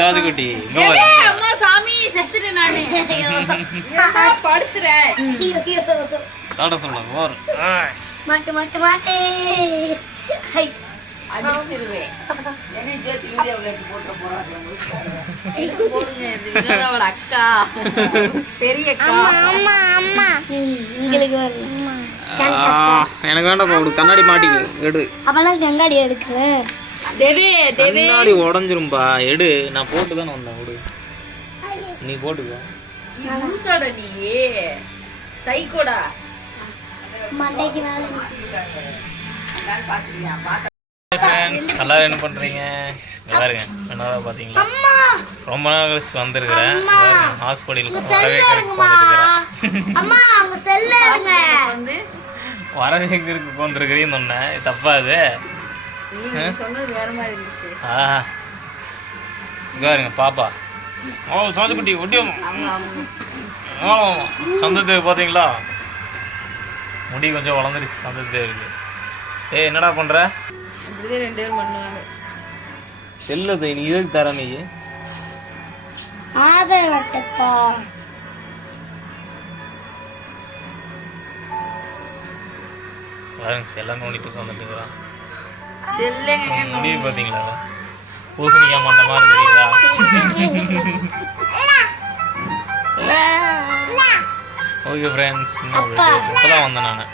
சாதுக்குட்டி அம்மா சாமி செத்துட்டேன் நானு படுத்துறேன் சொல்லுங்க மாட்டு மாட்டு மாட்டே அடிச்சிருவேன் அக்கா பெரிய எனக்கு வேண்டாம் கண்ணாடி மாட்டிக்கு எடு அப்பெல்லாம் கண்ணாடி எடுக்கிறேன் கண்ணாடி உடஞ்சிரும்பா எடு நான் போட்டு தானே வந்தேன் விடு நீ போட்டுக்கோ நீ சைக்கோடா மண்டைக்கு எல்லாரும் என்ன பண்றீங்க? நல்லா இருக்கேன். என்ன பாத்தீங்களா? ரொம்ப நாள் கழிச்சு வந்திருக்கிறேன். ஹாஸ்பிட்டலுக்கு வரவேற்கிறதுக்கு வந்திருக்கிறீன்னு சொன்னேன். தப்பா அது? பாருங்க பாப்பா. ஓ சாதுக்குட்டி ஒட்டியும் சந்தத்துக்கு பாத்தீங்களா? முடி கொஞ்சம் வளர்ந்துருச்சு சந்தத்துக்கு. ஏய் என்னடா பண்ற? ரெண்டு பேரும் பண்ணுவாங்க. செல்லதை நீ எதுக்கு தர நீ? ஆதரவட்டப்பா. பாருங்க செல்ல நோண்டிட்டு வந்துட்டு இருக்கான். செல்லங்க முடிவு பாத்தீங்களா? பூசணிக்காய் மண்ட மாதிரி தெரியுதா? ஓகே ஃப்ரெண்ட்ஸ், இப்பதான் வந்தேன் நான்.